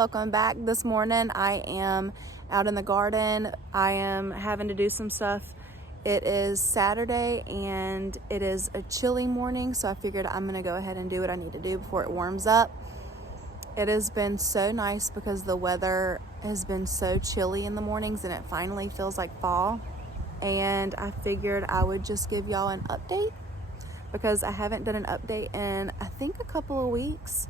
welcome back. This morning I am out in the garden. I am having to do some stuff. It is Saturday and it is a chilly morning, so I figured I'm gonna go ahead and do what I need to do before it warms up. It has been so nice because the weather has been so chilly in the mornings and it finally feels like fall. And I figured I would just give y'all an update because I haven't done an update in I think a couple of weeks.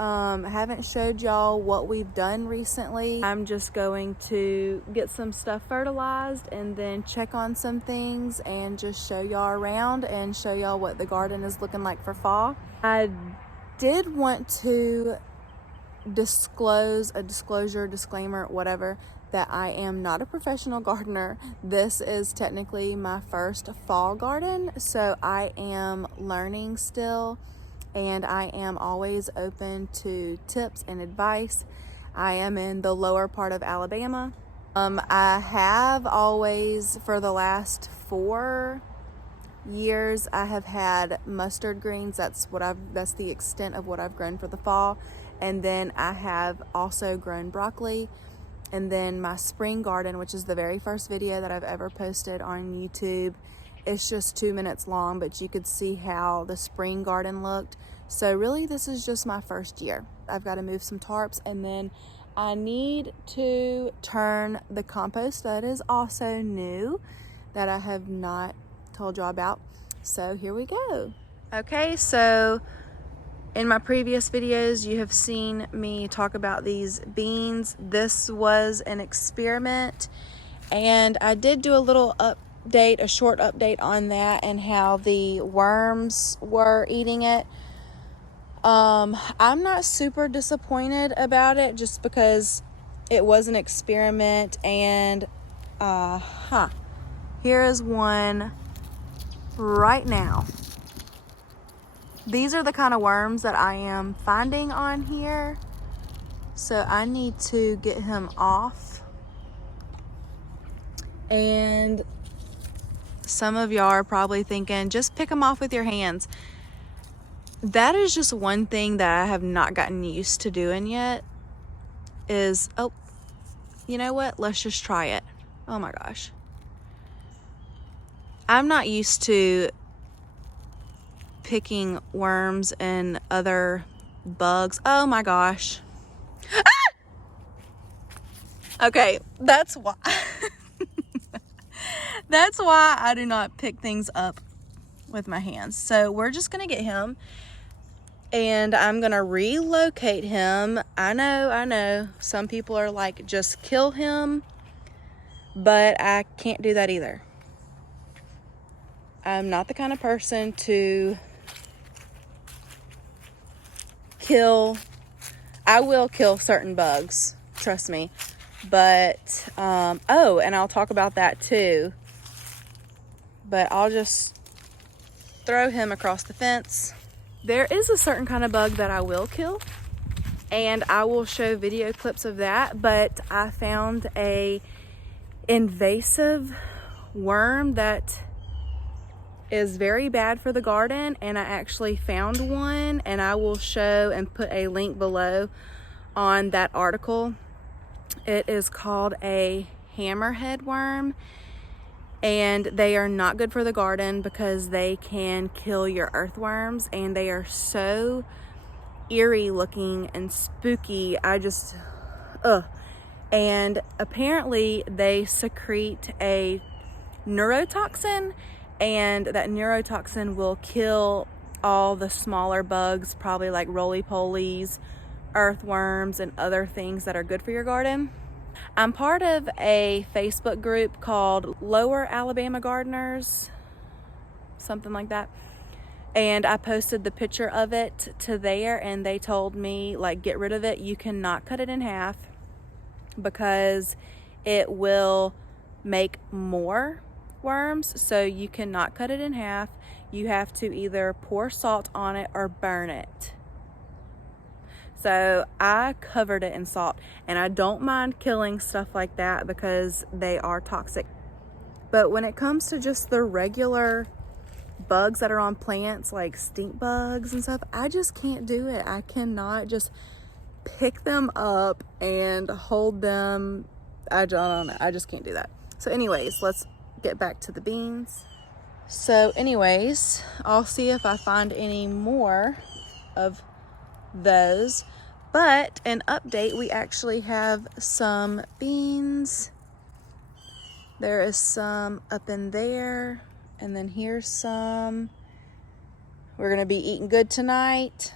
I haven't showed y'all what we've done recently. I'm just going to get some stuff fertilized and then check on some things and just show y'all around and show y'all what the garden is looking like for fall. I did want to disclose a disclaimer, whatever, that I am not a professional gardener. This is technically my first fall garden, so I am learning still. And I am always open to tips and advice. I am in the lower part of Alabama. I have always, for the last 4 years, I have had mustard greens. That's the extent of what I've grown for the fall. And then I have also grown broccoli. And then my spring garden, which is the very first video that I've ever posted on YouTube. It's just 2 minutes long, but you could see how the spring garden looked. So really, this is just my first year. I've got to move some tarps, and then I need to turn the compost that is also new that I have not told y'all about. So here we go. Okay, so in my previous videos, you have seen me talk about these beans. This was an experiment, and I did do a little a short update on that and how the worms were eating it. I'm not super disappointed about it just because it was an experiment, and here is one right now. These are the kind of worms that I am finding on here, so I need to get him off. And some of y'all are probably thinking, just pick them off with your hands. That is just one thing that I have not gotten used to doing yet is, oh, you know what? Let's just try it. Oh my gosh. I'm not used to picking worms and other bugs. Oh my gosh. Ah! Okay, that's why. That's why I do not pick things up with my hands. So we're just gonna get him and I'm gonna relocate him. I know, some people are like, just kill him, but I can't do that either. I'm not the kind of person to kill. I will kill certain bugs, trust me. But, oh, and I'll talk about that too. But I'll just throw him across the fence. There is a certain kind of bug that I will kill, and I will show video clips of that, but I found a invasive worm that is very bad for the garden, and I actually found one, and I will show and put a link below on that article. It is called a hammerhead worm, and they are not good for the garden because they can kill your earthworms, and they are so eerie looking and spooky. And apparently they secrete a neurotoxin, and that neurotoxin will kill all the smaller bugs, probably like roly-polies, earthworms, and other things that are good for your garden. I'm part of a Facebook group called Lower Alabama Gardeners, something like that. And I posted the picture of it to there, and they told me, like, get rid of it. You cannot cut it in half because it will make more worms. So you cannot cut it in half. You have to either pour salt on it or burn it. So I covered it in salt, and I don't mind killing stuff like that because they are toxic. But when it comes to just the regular bugs that are on plants, like stink bugs and stuff, I just can't do it. I cannot just pick them up and hold them. I don't know. I just can't do that. So anyways, let's get back to the beans. So anyways, I'll see if I find any more of those. But an update, we actually have some beans. There is some up in there, and then here's some. We're gonna be eating good tonight.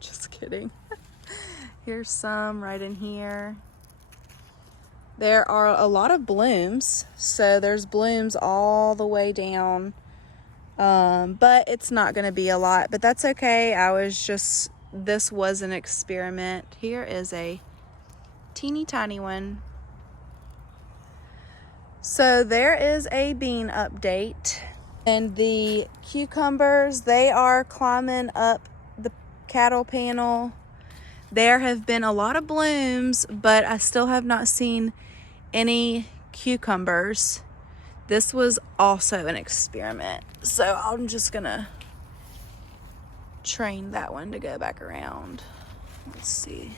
Just kidding. Here's some right in here. There are a lot of blooms, so there's blooms all the way down, but it's not gonna be a lot, but that's okay. This was an experiment. Here is a teeny tiny one. So there is a bean update. And the cucumbers, they are climbing up the cattle panel. There have been a lot of blooms, but I still have not seen any cucumbers. This was also an experiment. So I'm just gonna train that one to go back around. Let's see.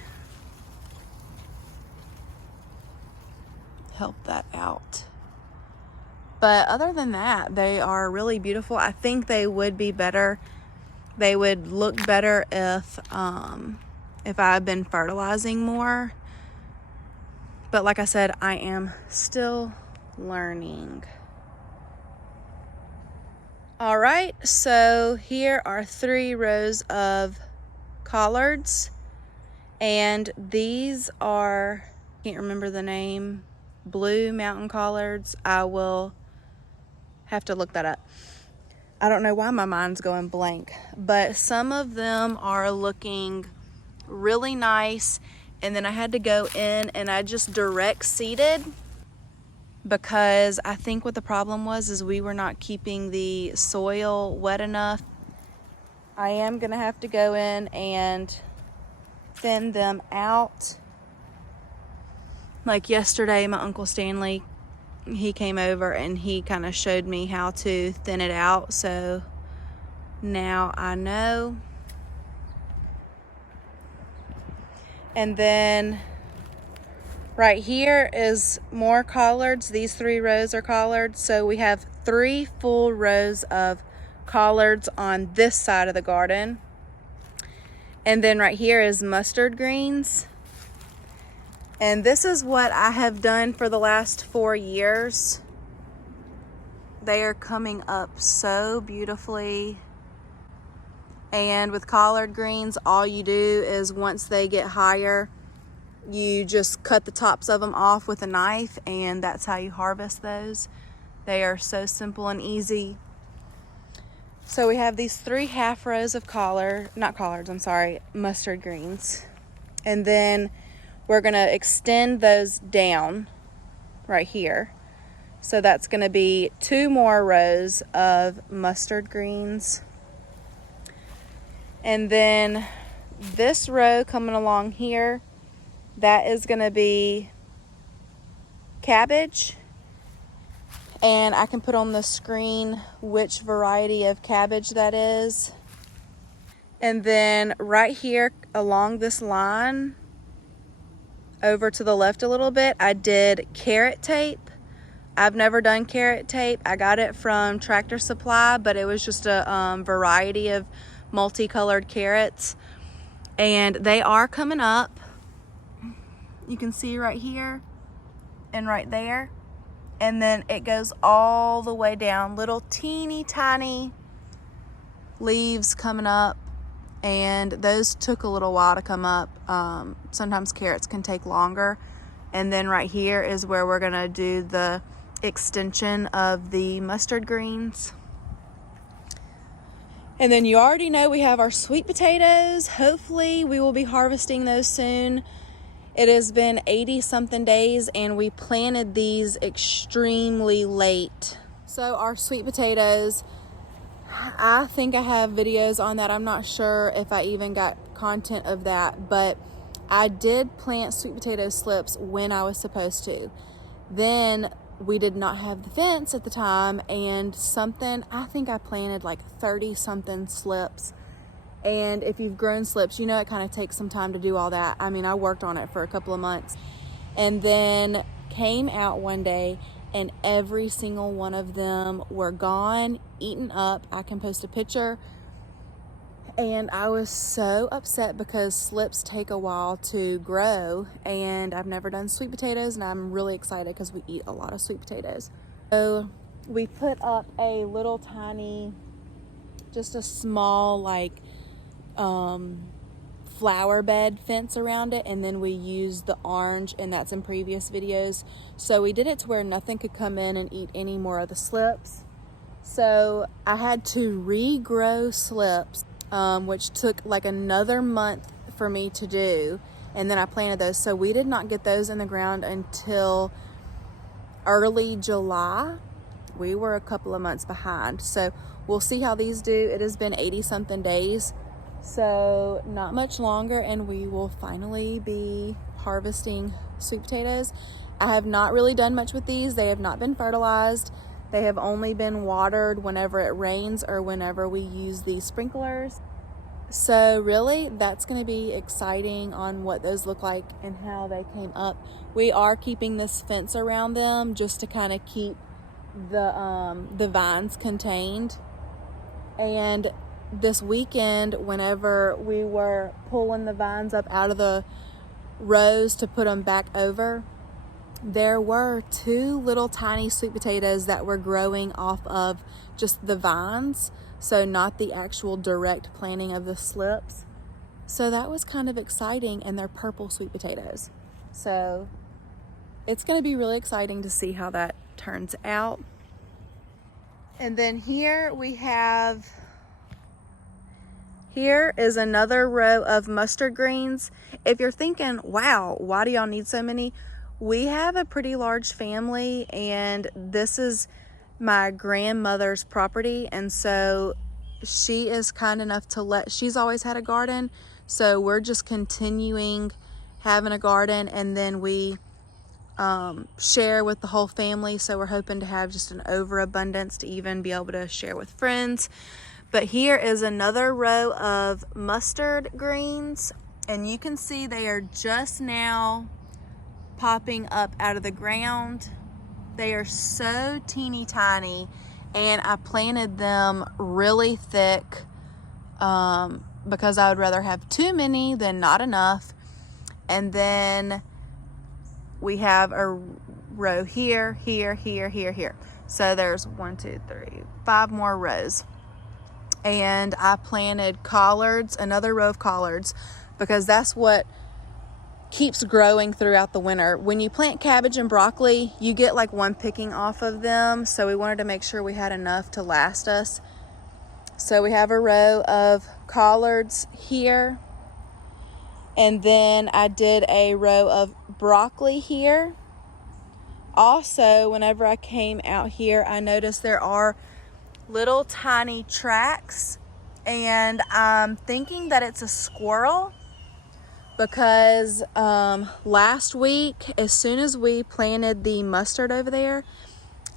Help that out. But other than that, they are really beautiful. I think they would be better. They would look better if I had been fertilizing more. But like I said, I am still learning. All right, so here are 3 rows of collards, and these are, can't remember the name, blue mountain collards. I will have to look that up. I don't know why my mind's going blank, but some of them are looking really nice, and then I had to go in and I just direct seeded, because I think what the problem was is we were not keeping the soil wet enough. I am gonna have to go in and thin them out. Like yesterday, my Uncle Stanley, he came over and he kind of showed me how to thin it out. So now I know. And then right here is more collards. These 3 rows are collards. So we have 3 full rows of collards on this side of the garden. And then right here is mustard greens. And this is what I have done for the last 4 years. They are coming up so beautifully. And with collard greens, all you do is once they get higher, you just cut the tops of them off with a knife, and that's how you harvest those. They are so simple and easy. So we have these 3 half rows of mustard greens. And then we're gonna extend those down right here. So that's gonna be 2 more rows of mustard greens. And then this row coming along here, that is gonna be cabbage. And I can put on the screen which variety of cabbage that is. And then right here along this line, over to the left a little bit, I did carrot tape. I've never done carrot tape. I got it from Tractor Supply, but it was just a variety of multicolored carrots. And they are coming up. You can see right here and right there. And then it goes all the way down, little teeny tiny leaves coming up. And those took a little while to come up. Sometimes carrots can take longer. And then right here is where we're gonna do the extension of the mustard greens. And then you already know we have our sweet potatoes. Hopefully we will be harvesting those soon. It has been 80 something days and we planted these extremely late. So our sweet potatoes, I think I have videos on that. I'm not sure if I even got content of that, but I did plant sweet potato slips when I was supposed to. Then we did not have the fence at the time, and I think I planted like 30 something slips, And if you've grown slips, you know it kind of takes some time to do all that. I mean, I worked on it for a couple of months and then came out one day and every single one of them were gone, eaten up. I can post a picture. And I was so upset because slips take a while to grow, and I've never done sweet potatoes, and I'm really excited because we eat a lot of sweet potatoes. So we put up a little tiny, just a small like flower bed fence around it, and then we used the orange, and that's in previous videos. So we did it to where nothing could come in and eat any more of the slips. So I had to regrow slips, which took like another month for me to do, and then I planted those. So we did not get those in the ground until early July. We were a couple of months behind, so we'll see how these do. It has been 80 something days, so not much longer, and we will finally be harvesting sweet potatoes. I have not really done much with these. They have not been fertilized. They have only been watered whenever it rains or whenever we use the sprinklers. So really, that's going to be exciting on what those look like and how they came up. We are keeping this fence around them just to kind of keep the vines contained. And this weekend, whenever we were pulling the vines up out of the rows to put them back over, there were 2 little tiny sweet potatoes that were growing off of just the vines, so not the actual direct planting of the slips. So that was kind of exciting, and they're purple sweet potatoes. So it's going to be really exciting to see how that turns out. And then here is another row of mustard greens. If you're thinking, wow, why do y'all need so many? We have a pretty large family, and this is my grandmother's property, and so she is kind enough to she's always had a garden, so we're just continuing having a garden, and then we share with the whole family, so we're hoping to have just an overabundance to even be able to share with friends. But here is another row of mustard greens, and you can see they are just now popping up out of the ground. They are so teeny tiny, and I planted them really thick because I would rather have too many than not enough. And then we have a row here, here, here, here, here. So there's 1, 2, 3, 5 more rows. And I planted collards, another row of collards, because that's what keeps growing throughout the winter. When you plant cabbage and broccoli, you get like one picking off of them, so we wanted to make sure we had enough to last us. So we have a row of collards here, and then I did a row of broccoli here. Also, whenever I came out here, I noticed there are little tiny tracks, and I'm thinking that it's a squirrel, because last week, as soon as we planted the mustard over there,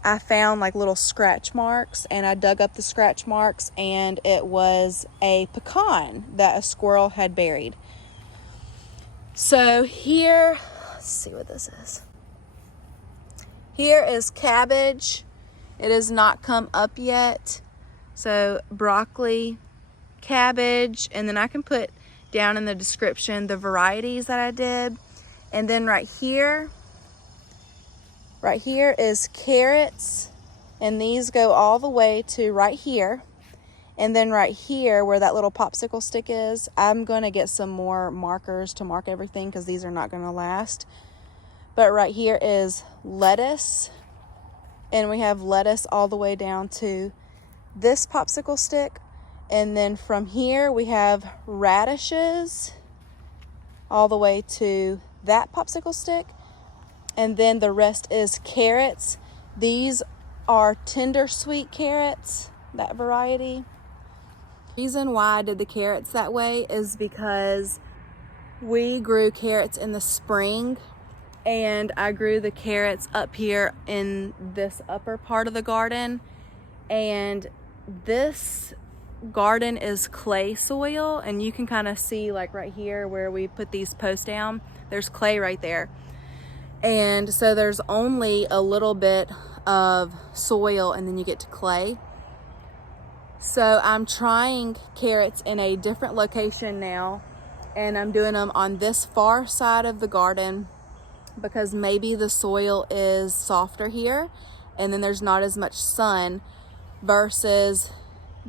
I found like little scratch marks, and I dug up the scratch marks, and it was a pecan that a squirrel had buried. So here, let's see what this is. Here is cabbage. It has not come up yet. So broccoli, cabbage, and then I can put down in the description the varieties that I did. And then right here is carrots, and these go all the way to right here. And then right here where that little popsicle stick is, I'm going to get some more markers to mark everything because these are not going to last. But right here is lettuce, and we have lettuce all the way down to this popsicle stick. And then from here we have radishes all the way to that popsicle stick. And then the rest is carrots. These are tender sweet carrots, that variety. The reason why I did the carrots that way is because we grew carrots in the spring, and I grew the carrots up here in this upper part of the garden, and this garden is clay soil, and you can kind of see like right here where we put these posts down, there's clay right there. And so there's only a little bit of soil and then you get to clay. So I'm trying carrots in a different location now, and I'm doing them on this far side of the garden because maybe the soil is softer here and then there's not as much sun, versus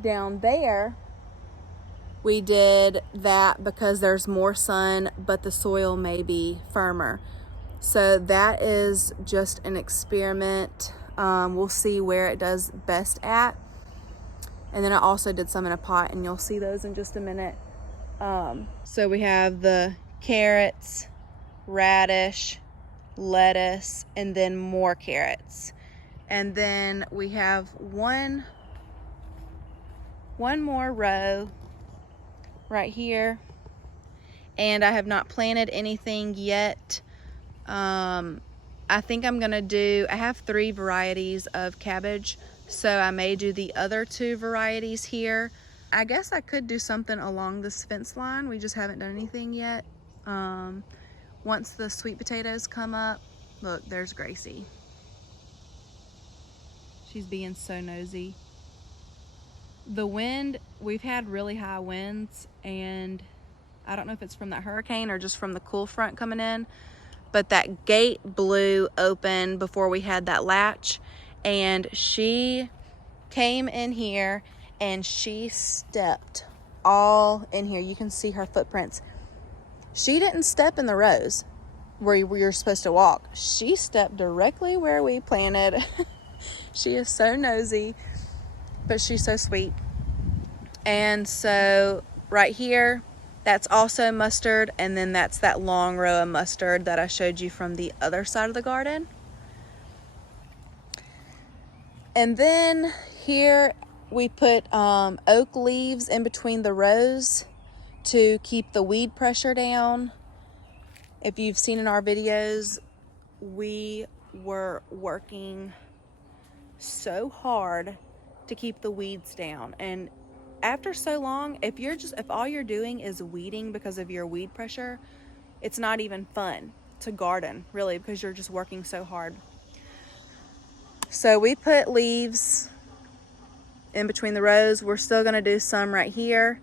down there we did that because there's more sun but the soil may be firmer. So that is just an experiment. We'll see where it does best at. And then I also did some in a pot, and you'll see those in just a minute. So we have the carrots, radish, lettuce, and then more carrots. And then we have one more row right here. And I have not planted anything yet. I think I'm gonna I have 3 varieties of cabbage, so I may do the other 2 varieties here. I guess I could do something along this fence line. We just haven't done anything yet. Once the sweet potatoes come up, look, there's Gracie. She's being so nosy. The wind, we've had really high winds, and I don't know if it's from that hurricane or just from the cool front coming in, but that gate blew open before we had that latch, and she came in here and she stepped all in here. You can see her footprints. She didn't step in the rows where you're supposed to walk. She stepped directly where we planted. She is so nosy, but she's so sweet. And so right here, that's also mustard, and then that's that long row of mustard that I showed you from the other side of the garden. And then here we put oak leaves in between the rows to keep the weed pressure down. If you've seen in our videos, we were working so hard to keep the weeds down, and after so long, if all you're doing is weeding because of your weed pressure, it's not even fun to garden, really, because you're just working so hard. So we put leaves in between the rows. We're still gonna do some right here.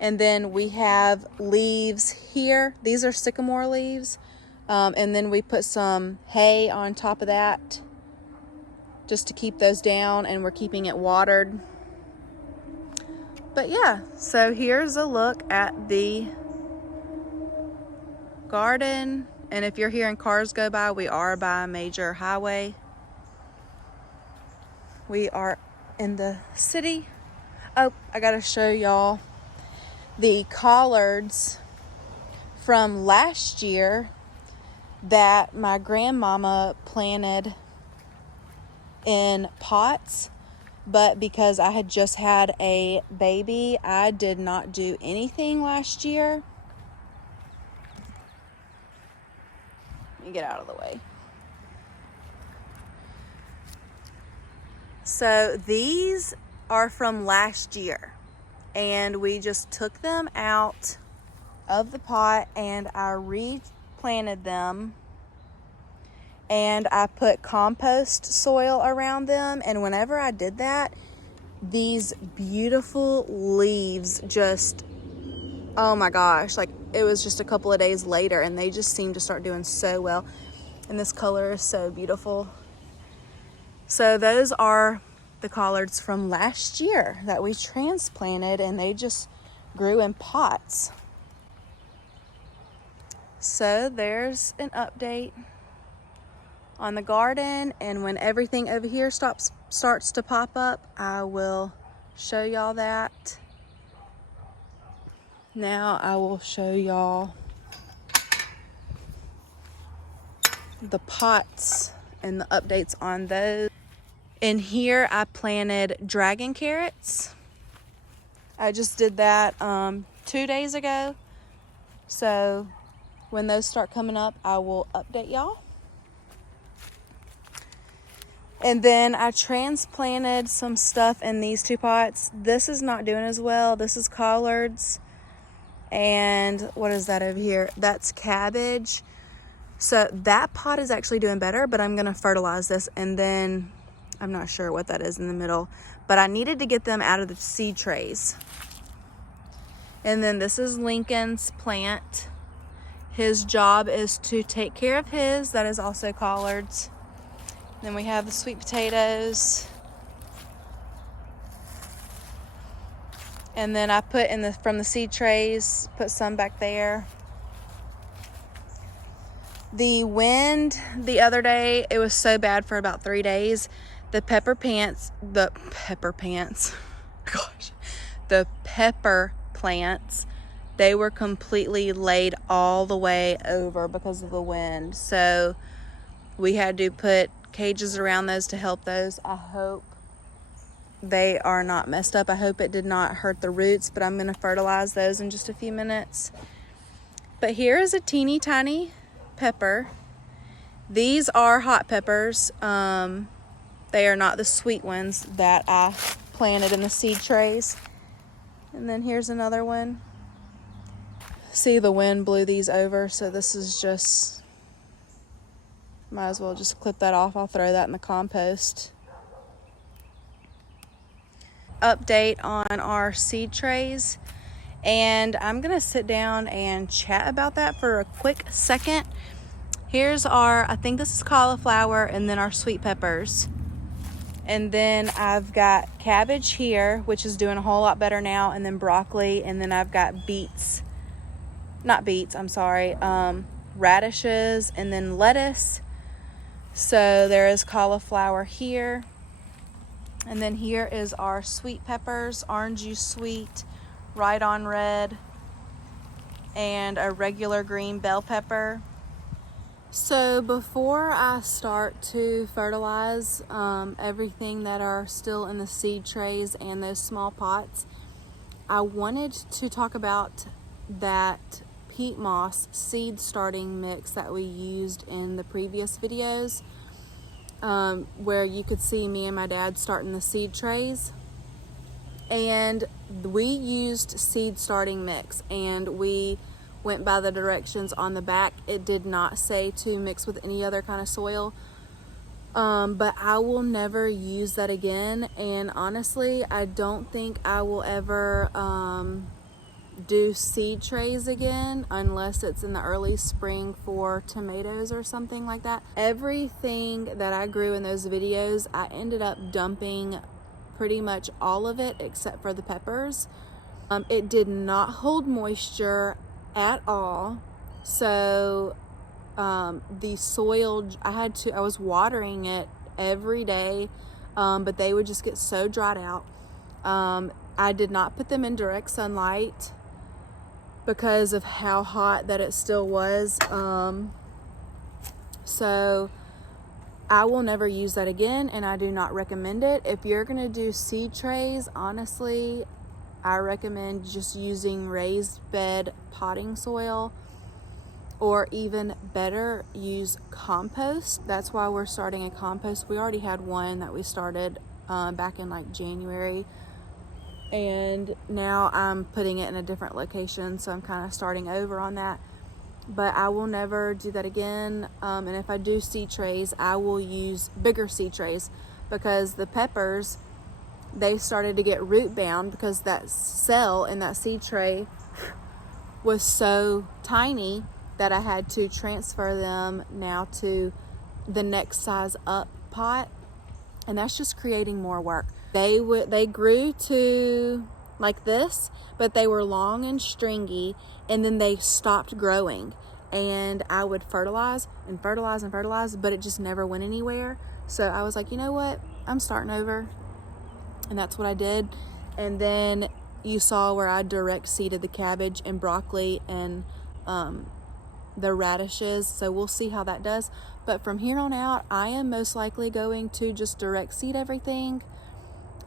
And then we have leaves here. These are sycamore leaves. And then we put some hay on top of that just to keep those down, and we're keeping it watered. But yeah, so here's a look at the garden. And if you're hearing cars go by, we are by a major highway. We are in the city. Oh, I gotta show y'all the collards from last year that my grandmama planted in pots. But because I had just had a baby, I did not do anything last year. Let me get out of the way. So these are from last year, and we just took them out of the pot and I replanted them. And I put compost soil around them. And whenever I did that, these beautiful leaves just, oh my gosh, like it was just a couple of days later and they just seemed to start doing so well. And this color is so beautiful. So those are the collards from last year that we transplanted, and they just grew in pots. So there's an update on the garden, and when everything over here starts to pop up, I will show y'all that. Now I will show y'all the pots and the updates on those. In here I planted dragon carrots. I just did that 2 days ago. So when those start coming up, I will update y'all. And then I transplanted some stuff in these 2 pots. This is not doing as well. This is collards. And what is that over here? That's cabbage. So that pot is actually doing better, but I'm going to fertilize this. And then I'm not sure what that is in the middle, but I needed to get them out of the seed trays. And then this is Lincoln's plant. His job is to take care of his. That is also collards. Then we have the sweet potatoes. And then I put in from the seed trays, put some back there. The wind the other day, it was so bad for about 3 days. The pepper plants, they were completely laid all the way over because of the wind. So we had to put cages around those to help those. I hope they are not messed up. I hope it did not hurt the roots, but I'm going to fertilize those in just a few minutes. But here is a teeny tiny pepper. These are hot peppers. They are not the sweet ones that I planted in the seed trays. And then here's another one. See, the wind blew these over, so this is just, might as well just clip that off. I'll throw that in the compost. Update on our seed trays, and I'm gonna sit down and chat about that for a quick second. Here's our, I think this is cauliflower, and then our sweet peppers. And then I've got cabbage here, which is doing a whole lot better now, and then broccoli, and then I've got radishes, and then lettuce. So there is cauliflower here. And then here is our sweet peppers, orangey sweet, right on red, and a regular green bell pepper. So before I start to fertilize everything that are still in the seed trays and those small pots, I wanted to talk about that peat moss seed starting mix that we used in the previous videos, where you could see me and my dad starting the seed trays. And we used seed starting mix, and we went by the directions on the back. It did not say to mix with any other kind of soil, but I will never use that again. And honestly, I don't think I will ever do seed trays again unless it's in the early spring for tomatoes or something like that. Everything that I grew in those videos, I ended up dumping pretty much all of it except for the peppers. It did not hold moisture at all. So the soil, I was watering it every day, but they would just get so dried out. I did not put them in direct sunlight because of how hot that it still was. So I will never use that again, and I do not recommend it. If you're gonna do seed trays, honestly, I recommend just using raised bed potting soil, or even better, use compost. That's why we're starting a compost. We already had one that we started back in like January, and now I'm putting it in a different location, so I'm kind of starting over on that. But I will never do that again. And if I do seed trays, I will use bigger seed trays, because the peppers, they started to get root bound because that cell in that seed tray was so tiny that I had to transfer them now to the next size up pot, and that's just creating more work. They grew to like this, but they were long and stringy, and then they stopped growing, and I would fertilize and fertilize and fertilize, but it just never went anywhere. So I was like, you know what, I'm starting over. And that's what I did. And then you saw where I direct seeded the cabbage and broccoli and the radishes. So we'll see how that does. But from here on out, I am most likely going to just direct seed everything,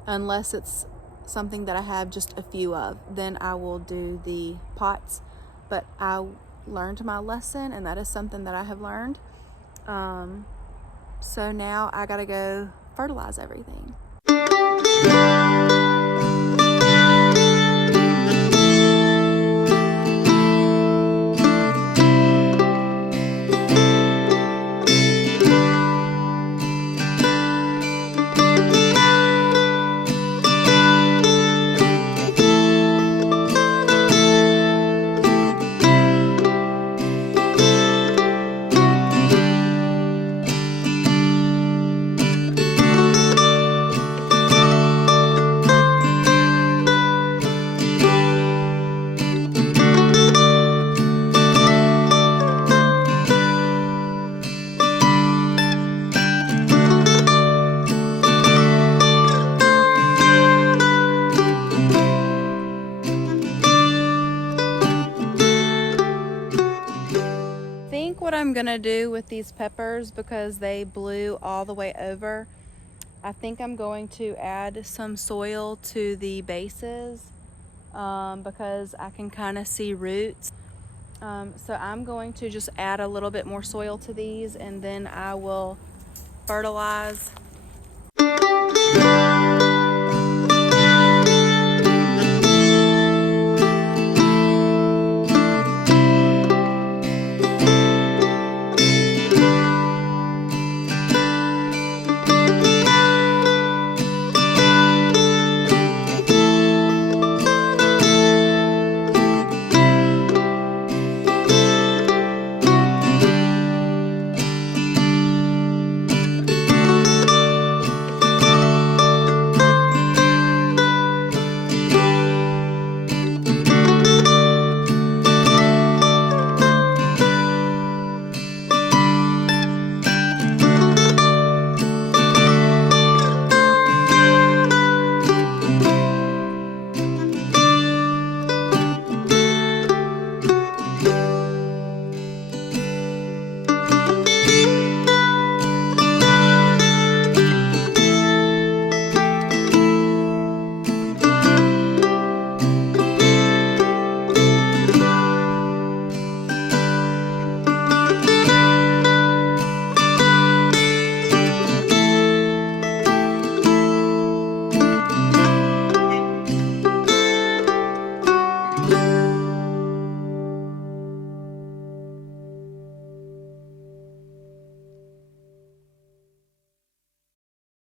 unless it's something that I have just a few of. Then I will do the pots. But I learned my lesson, and that is something that I have learned. So now I gotta go fertilize everything. What I'm gonna do with these peppers, because they blew all the way over, I think I'm going to add some soil to the bases because I can kind of see roots. So I'm going to just add a little bit more soil to these, and then I will fertilize.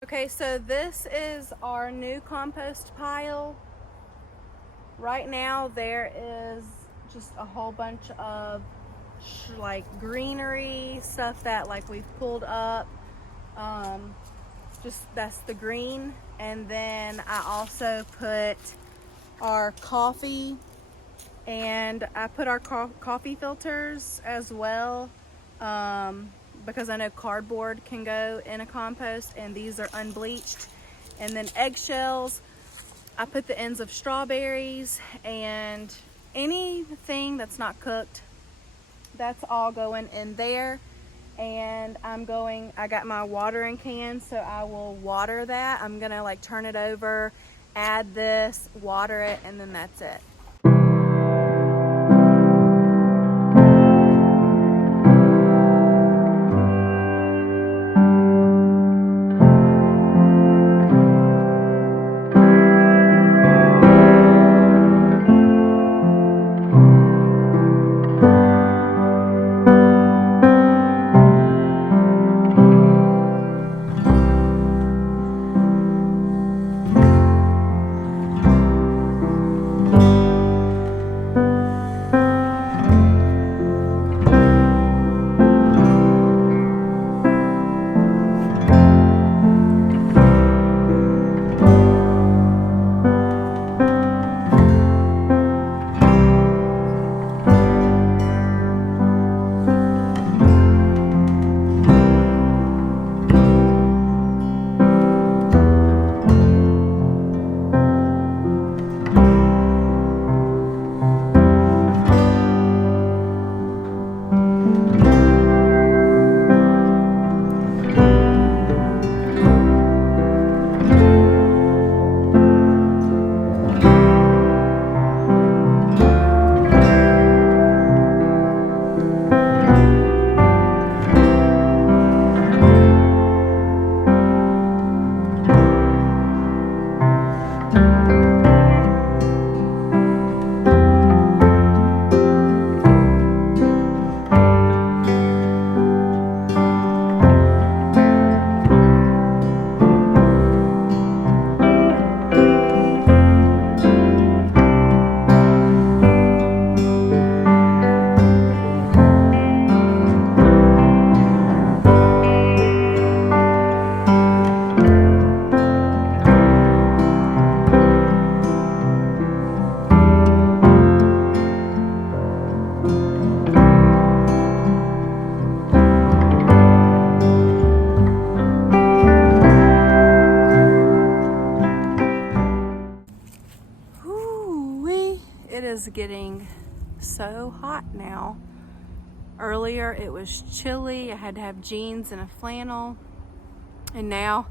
Okay, so this is our new compost pile. Right now there is just a whole bunch of like greenery stuff that like we've pulled up. Just that's the green. And then I also put our coffee, and I put our coffee filters as well. Because I know cardboard can go in a compost, and these are unbleached. And then eggshells, I put the ends of strawberries and anything that's not cooked, that's all going in there. And I got my watering can, so I will water that. I'm gonna like turn it over, add this, water it, and then that's it. is getting so hot now. Earlier it was chilly, I had to have jeans and a flannel, and now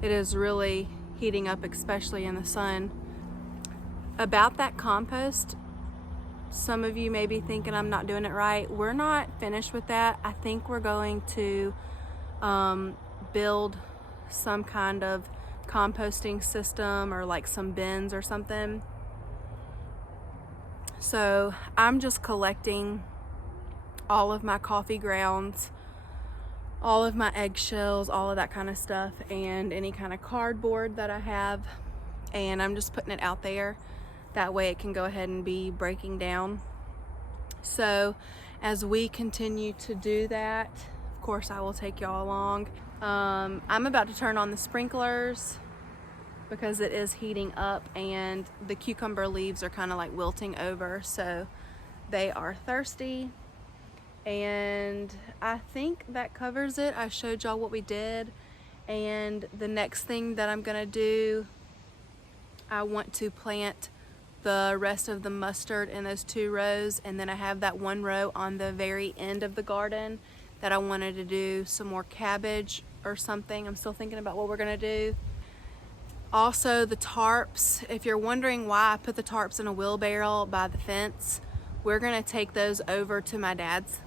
it is really heating up, especially in the sun. About that compost, some of you may be thinking I'm not doing it right. We're not finished with that. I think we're going to build some kind of composting system, or like some bins or something. So I'm just collecting all of my coffee grounds, all of my eggshells, all of that kind of stuff, and any kind of cardboard that I have, and I'm just putting it out there. That way it can go ahead and be breaking down. So as we continue to do that, of course I will take y'all along. I'm about to turn on the sprinklers because it is heating up, and the cucumber leaves are kind of like wilting over, so they are thirsty. And I think that covers it. I showed y'all what we did, and the next thing that I'm gonna do, I want to plant the rest of the mustard in those 2 rows, and then I have that 1 row on the very end of the garden that I wanted to do some more cabbage or something. I'm still thinking about what we're gonna do. Also, the tarps, if you're wondering why I put the tarps in a wheelbarrow by the fence, we're gonna take those over to my dad's,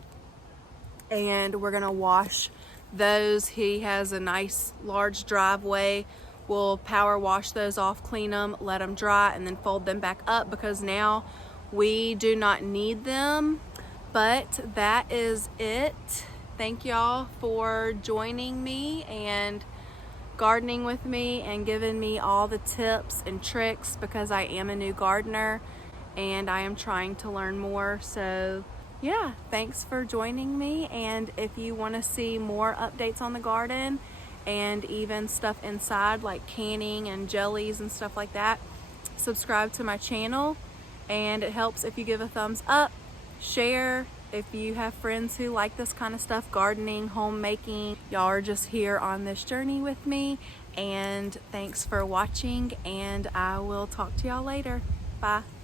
and we're gonna wash those. He has a nice large driveway. We'll power wash those off, clean them, let them dry, and then fold them back up, because now we do not need them. But that is it. Thank y'all for joining me and gardening with me and giving me all the tips and tricks, because I am a new gardener and I am trying to learn more. So yeah, thanks for joining me. And if you want to see more updates on the garden and even stuff inside like canning and jellies and stuff like that, subscribe to my channel. And it helps if you give a thumbs up, share. If you have friends who like this kind of stuff, gardening, homemaking, y'all are just here on this journey with me. And thanks for watching, and I will talk to y'all later. Bye.